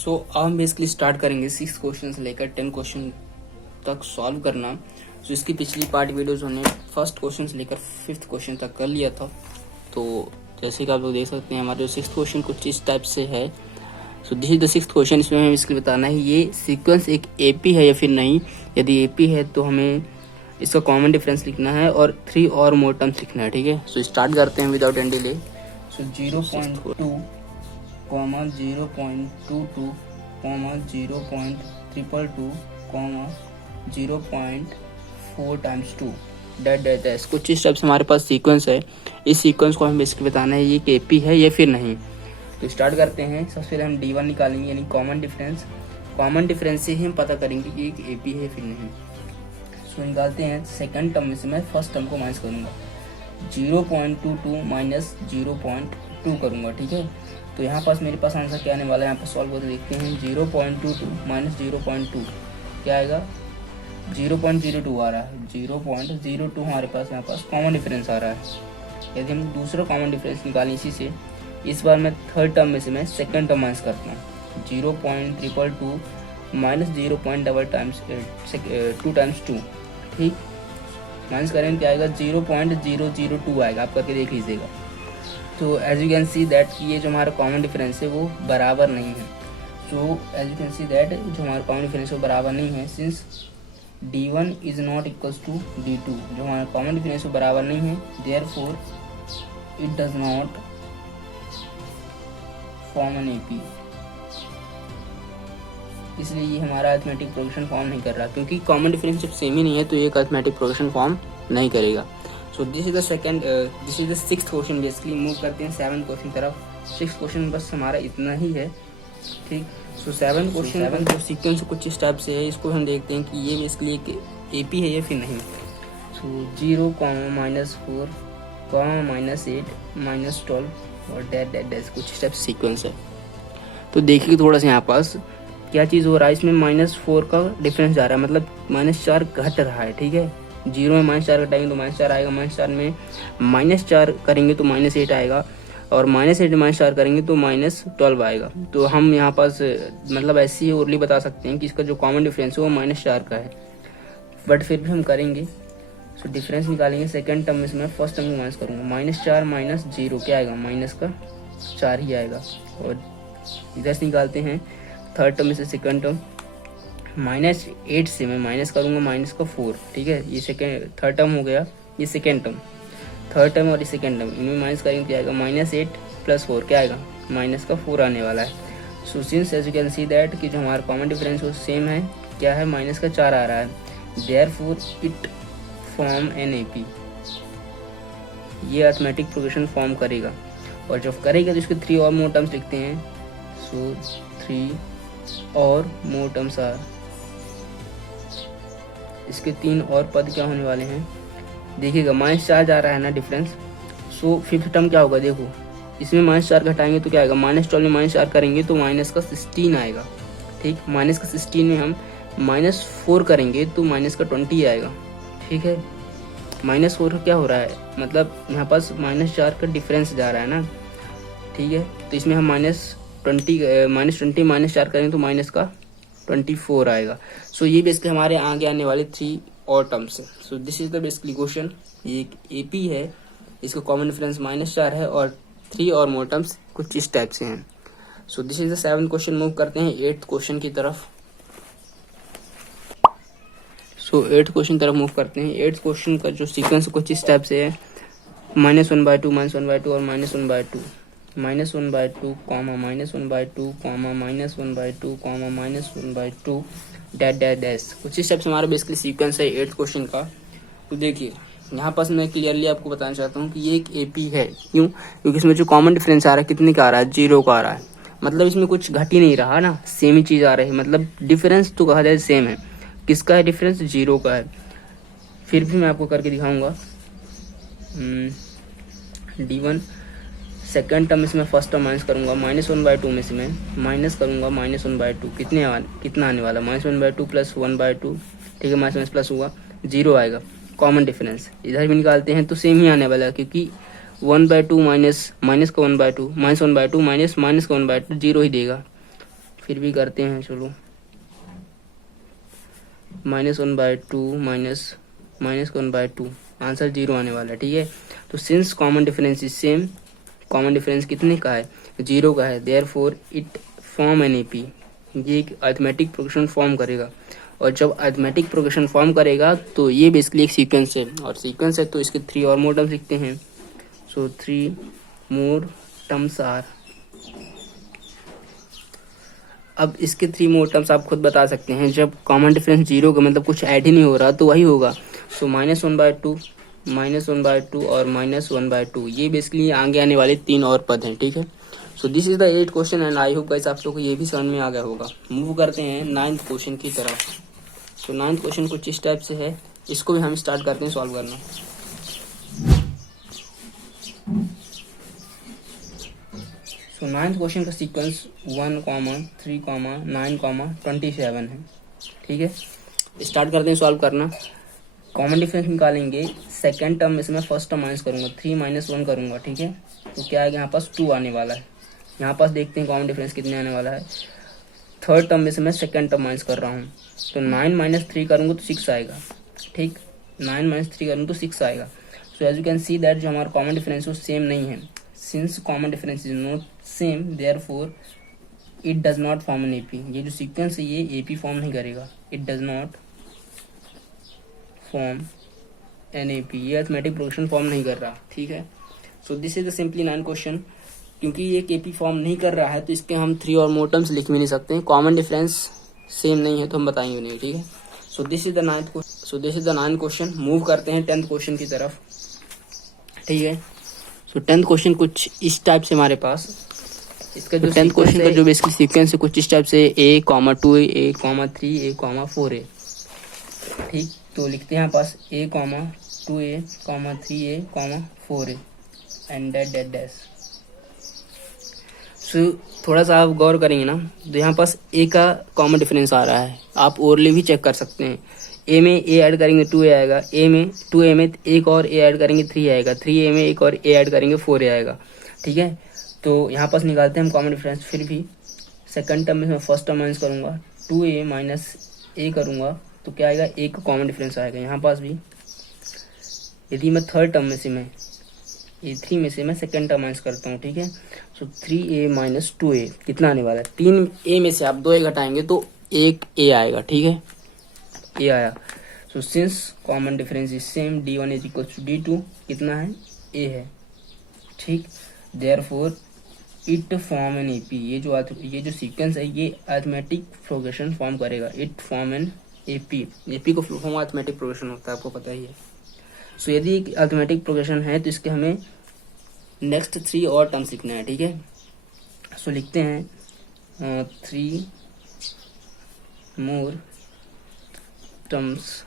सो अब हम basically start करेंगे 6 क्वेश्चन से लेकर 10 क्वेश्चन तक सॉल्व करना। सो इसकी पिछली पार्ट वीडियोज हमने फर्स्ट क्वेश्चन से लेकर 5th क्वेश्चन तक कर लिया था। तो जैसे कि आप लोग देख सकते हैं हमारे जो 6th क्वेश्चन कुछ इस टाइप से है। So this is the 6th question. इसमें हमें इसके बताना है ये सीक्वेंस एक एपी है या फिर नहीं। यदि एपी है तो हमें इसका कॉमन डिफरेंस लिखना है और 3 और मोर टर्म्स लिखना है। ठीक है, सो स्टार्ट करते हैं without any delay. So 0.2 comma 0.22 comma 0.222 comma 0.4 times 2 डेट कुछ इस टाइप से हमारे पास सीक्वेंस है। इस सीक्वेंस को हमें बेसिकली बताना है ये कि एपी है या फिर नहीं। तो स्टार्ट करते हैं। सबसे पहले हम D1 निकालेंगे यानी कॉमन डिफरेंस। कॉमन डिफरेंस से ही हम पता करेंगे कि एक एपी है फिर नहीं। सो निकालते हैं। सेकंड टर्म में से मैं फर्स्ट टर्म को माइनस करूँगा, 0.22 माइनस 0.2 करूँगा। ठीक है, तो यहाँ पास मेरे पास आंसर क्या आने वाला है, यहाँ पर सॉल्व करके देखते हैं। 0.22 माइनस 0.2 क्या आएगा, 0.02 आ रहा है। 0.02 हमारे पास यहाँ पास कॉमन डिफरेंस आ रहा है। यदि हम दूसरा कॉमन डिफरेंस निकालें इसी से, इस बार मैं थर्ड टर्म में से मैं सेकंड टर्म माइनस करता हूँ। 0.222 माइनस 0.2 टाइम्स 2। ठीक, माइनस करेंगे क्या आएगा, 0.002 आएगा। आप करके देख लीजिएगा। तो as you can see that ये जो हमारा कॉमन डिफरेंस है वो बराबर नहीं है। So as you can see that जो हमारा कॉमन डिफरेंस है वो बराबर नहीं है, since D1 is not equals to D2। जो हमारा कॉमन डिफरेंस वो बराबर नहीं है, therefore it does not form an AP. इसलिए ये हमारा अरिथमेटिक प्रोग्रेशन फॉर्म नहीं कर रहा, क्योंकि कॉमन डिफरेंस जब सेम ही नहीं है तो ये अरिथमेटिक प्रोग्रेशन फॉर्म नहीं करेगा। सो this is the 6th question. Basically move करते हैं 7th क्वेश्चन तरफ। 6th क्वेश्चन बस हमारा इतना ही है। ठीक, सो 7th क्वेश्चन जो सीक्वेंस कुछ इस टाइप से है, इसको हम देखते हैं कि ये बेसिकली एक एपी है या फिर नहीं। सो 0, -4, -8, -12 और डैश कुछ इस टाइप सीक्वेंस है। तो देखिए थोड़ा सा यहाँ पास क्या चीज़ हो रहा है, इसमें -4 का डिफरेंस जा रहा है, मतलब -4 घट रहा है। ठीक है, 0 में -4 घटाएंगे तो -4 आएगा, -4 में -4 करेंगे तो -8 आएगा, और -8 में -4 करेंगे तो -12 आएगा। तो हम यहाँ पास मतलब ऐसे ही ओरली बता सकते हैं कि इसका जो कॉमन डिफरेंस है वो -4 का है, बट फिर भी हम करेंगे। सो डिफरेंस निकालेंगे। सेकेंड टर्म में से मैं फर्स्ट टर्म को माइनस करूँगा। -4 माइनस 0 क्या आएगा, माइनस का 4 ही आएगा। और इधर से निकालते हैं थर्ड टर्म में से सेकंड टर्म। -8 से मैं माइनस करूँगा माइनस का 4। ठीक है, ये थर्ड टर्म हो गया, ये सेकेंड टर्म। थर्ड टर्म और ये सेकेंड टर्म इनमें माइनस करेंगे क्या आएगा, -8 + 4 क्या आएगा, माइनस का 4 आने वाला है। So since as you can see that कि जो हमारा कॉमन डिफरेंस वो सेम है, क्या है, माइनस का 4 आ रहा है। Therefore it form an AP. ये अरिथमेटिक प्रोग्रेशन फॉर्म करेगा, और जब करेगा तो इसके 3 और मोर टर्म्स लिखते हैं। सो 3 और मोर टर्म्स आर, इसके 3 और पद क्या होने वाले हैं, देखिएगा -4 जा रहा है ना डिफरेंस। सो फिफ्थ टर्म क्या होगा, देखो इसमें -4 घटाएंगे तो क्या आएगा, -12 में -4 करेंगे तो -16 आएगा। ठीक, -16 में हम -4 करेंगे तो -20 आएगा। ठीक है, -4 क्या हो रहा है, मतलब यहाँ पास -4 का डिफरेंस जा रहा है ना। ठीक है, तो इसमें हम -20 -4 करेंगे तो -24 आएगा। सो ये बेसिकली हमारे आगे आने वाले 3 और टर्म्स है। So this is the basically question. ये एक एपी है, इसका कॉमन डिफरेंस -4 है और 3 और मोर टर्म्स कुछ इस टाइप से हैं। सो this is the 7th question. Move करते हैं 8th क्वेश्चन की तरफ। सो 8th क्वेश्चन तरफ मूव करते हैं। 8th क्वेश्चन का जो सीक्वेंस कुछ इस टाइप से है, -1/2 -1/2 और -1/2, -1/2 कॉमा -1/2 कॉमा -1/2 कॉमा -1/2 डैश कुछ इस टाइप से हमारा बेसिकली सीक्वेंस है 8th क्वेश्चन का। तो देखिए यहाँ पास मैं क्लियरली आपको बताना चाहता हूँ कि ये एक एपी है। क्यों, क्योंकि इसमें जो कॉमन डिफरेंस आ रहा है कितने का आ रहा है, 0 का आ रहा है। मतलब इसमें कुछ घट ही नहीं रहा ना, सेम ही चीज़ आ रही है। मतलब डिफरेंस तो कहा जाए सेम है। किसका है डिफरेंस, 0 का है। फिर भी मैं आपको करके दिखाऊंगा। D1 सेकेंड टर्म में से मैं फर्स्ट टर्म माइनस करूंगा, -1/2 में से मैं माइनस करूंगा -1/2। कितना आने वाला, -1/2 + 1/2। ठीक है, माइनस प्लस हुआ, 0 आएगा। कॉमन डिफरेंस इधर भी निकालते हैं तो सेम ही आने वाला है, क्योंकि 1/2 माइनस का 1/2 -1/2 माइनस का 1/2 0 ही देगा। फिर भी करते हैं, चलो। -1/2 -1/2, आंसर 0 आने वाला है, ठीक है। तो since common difference is same, common difference कितने का है, 0 का है, therefore it form an AP, ये एक अरिथमेटिक प्रोग्रेशन फॉर्म करेगा। और जब अरिथमेटिक प्रोग्रेशन फॉर्म करेगा तो ये बेसिकली एक सीक्वेंस है, और सीक्वेंस है तो इसके 3 और मोर टर्म्स लिखते हैं। सो 3 मोर टर्म्स आर, अब इसके 3 मोर टर्म्स आप खुद बता सकते हैं, जब कॉमन डिफरेंस 0 का मतलब कुछ ऐड ही नहीं हो रहा तो वही होगा। सो -1/2 -1/2 और -1/2, ये बेसिकली आगे आने वाले 3 और पद हैं, ठीक है। So this is the 8th question and I hope guys आप लोग को ये भी समझ में आ गया होगा। मूव करते हैं 9th क्वेश्चन की तरफ। सो 9th क्वेश्चन कुछ इस टाइप से है, इसको भी हम स्टार्ट करते हैं सॉल्व करना। सो 9th क्वेश्चन का सीक्वेंस 1, 3, 9, 27 है, ठीक है। स्टार्ट करते हैं सॉल्व करना। कॉमन डिफरेंस निकालेंगे, सेकेंड टर्म में से मैं फर्स्ट टर्म माइनस करूंगा, 3 - 1 करूंगा, ठीक है। तो क्या आएगा, यहाँ पास 2 आने वाला है। यहाँ पास देखते हैं कॉमन डिफरेंस कितने आने वाला है। थर्ड टर्म में से मैं सेकेंड टर्म माइनस कर रहा हूँ, तो 9 - 3 करूँगा तो 6 आएगा, ठीक। 9 - 3 करूँगा तो 6 आएगा। So as you can see that जो हमारा कॉमन डिफरेंस है वो सेम नहीं है। Since common difference is not same, therefore it does not form an AP, ये जो सीक्वेंस है ये एपी फॉर्म नहीं करेगा। It does not form an AP, ये अरिथमेटिक प्रोग्रेशन फॉर्म नहीं कर रहा, ठीक है। So this is the simply 9 question. क्योंकि ये एपी फॉर्म नहीं कर रहा है तो इसके हम 3 और मोर टर्म्स लिख भी नहीं सकते, कॉमन डिफरेंस सेम नहीं है तो हम बताएंगे नहीं, ठीक है। So this is the 9th question. Move करते हैं 10th क्वेश्चन की तरफ, ठीक है। सो 10th क्वेश्चन कुछ इस टाइप से हमारे पास, इसका जो 10th क्वेश्चन का जो बेसिकली सीक्वेंस है कुछ इस टाइप से, A, 2, A, 3, A, 4 है, ठीक। तो लिखते हैं यहाँ पास A, 2A, 3A, 4A and dash. So थोड़ा सा आप गौर करेंगे ना तो यहाँ पास A का कॉमन डिफरेंस आ रहा है, आप ओरली भी चेक कर सकते हैं। A में A ऐड करेंगे 2A आएगा, A में एक और A ऐड करेंगे 3 आएगा, 3A में एक और A ऐड करेंगे 4A आएगा, ठीक है। तो यहाँ पास निकालते हैं हम कॉमन डिफरेंस। फिर भी सेकंड टर्म में मैं फर्स्ट टर्म माइनस करूँगा, 2A - A करूँगा तो क्या आएगा, A का कॉमन डिफरेंस आएगा। यहाँ पास भी यदि मैं थर्ड टर्म में से मैं A3 में से मैं सेकंड टर्म माइनस करता हूँ, ठीक है। सो 3A - 2A कितना आने वाला है, 3A में से आप 2A घटाएंगे तो 1 A आएगा, ठीक है। A आया। So since common difference is same, D1 = D2 कितना है, A है, ठीक। Therefore it form an AP, ये जो सीक्वेंस है ये अरिथमेटिक प्रोग्रेशन फॉर्म करेगा। It form an AP, AP को फॉर्म अरिथमेटिक प्रोग्रेशन होता है, आपको पता ही है। सो यदि एक अरिथमेटिक प्रोग्रेशन है तो इसके हमें नेक्स्ट 3 और टर्म्स लिखना है, ठीक है। सो लिखते हैं 3 मोर टर्म्स,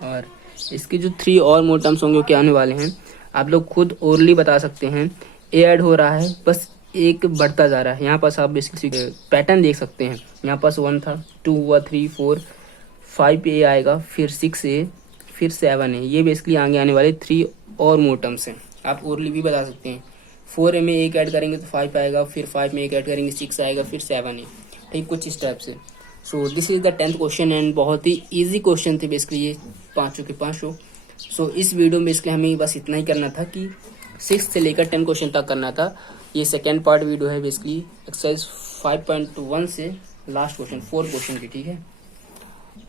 और इसके जो 3 और मोर टर्म्स होंगे वो क्या आने वाले हैं आप लोग खुद ओरली बता सकते हैं। ए ऐड हो रहा है, बस एक बढ़ता जा रहा है। यहाँ पास आप बेसिकली पैटर्न देख सकते हैं, यहाँ पास 1 था, 2 हुआ, 3, 4, 5A आएगा, फिर 6A, फिर 7A। ये बेसिकली आगे आने वाले 3 और मोर टर्म्स हैं, आप ओरली भी बता सकते हैं। 4A में 1 ऐड करेंगे तो 5 आएगा, फिर 5 में 1 ऐड करेंगे 6 आएगा, फिर 7A, ठीक, कुछ इस टाइप से। सो this is the 10th question and बहुत ही ईजी क्वेश्चन थे बेसिकली ये पाँचों के पाँचों। सो इस वीडियो में बेसिकली हमें बस इतना ही करना था कि 6 से लेकर 10 क्वेश्चन तक करना था। ये सेकेंड पार्ट वीडियो है बेसिकली एक्सरसाइज 5.1 से लास्ट क्वेश्चन 4 क्वेश्चन की, ठीक है।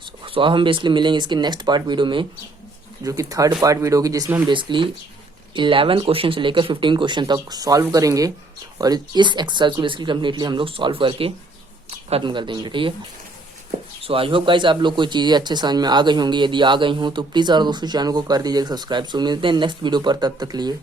सो अब हम बेसिकली मिलेंगे इसके नेक्स्ट पार्ट वीडियो में, जो कि थर्ड पार्ट वीडियो होगी, जिसमें हम बेसिकली 11 क्वेश्चन से लेकर 15 क्वेश्चन तक सॉल्व करेंगे और इस एक्सरसाइज को बेसिकली कम्प्लीटली हम लोग सॉल्व करके खत्म कर देंगे, ठीक है। सो आई होप गाइस आप लोग को चीज़ें अच्छे समझ में आ गई होंगी। यदि आ गई हों तो प्लीज़ और दोस्तों चैनल को कर दीजिए सब्सक्राइब। सो मिलते हैं नेक्स्ट वीडियो पर, तब तक लिए